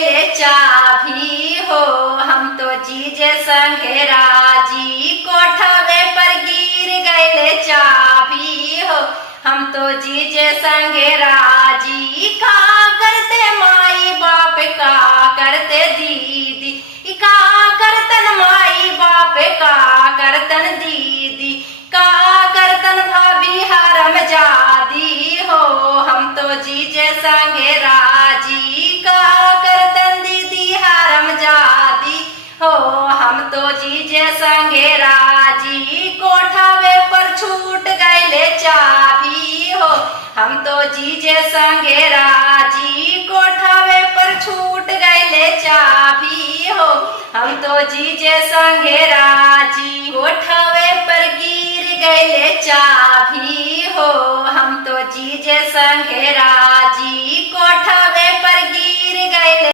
गैले चाभी हो, हम तो जीजे संगे राजी। कोठवे पर गिर गैले चाभी हो, हम तो जीजे संगे राजी। का करते माई बाप का करते दीदी, का करतन माई बाप का करतन दीदी, का करतन भाभी हरम जादी हो, हम तो जीजे संगे राजी। का करतन दीदी हरम जादी हो, हम तो जीजे संगे राजी। कोठावे पर छूट गैले चाभी हो, हम तो जीजे संगे राजी। कोठावे पर छूट गैले चाभी हो, हम तो जीजे संगे राजी। कोठावे पर गिर गैले चाभी हो, हम तो जीजे संगे राजी।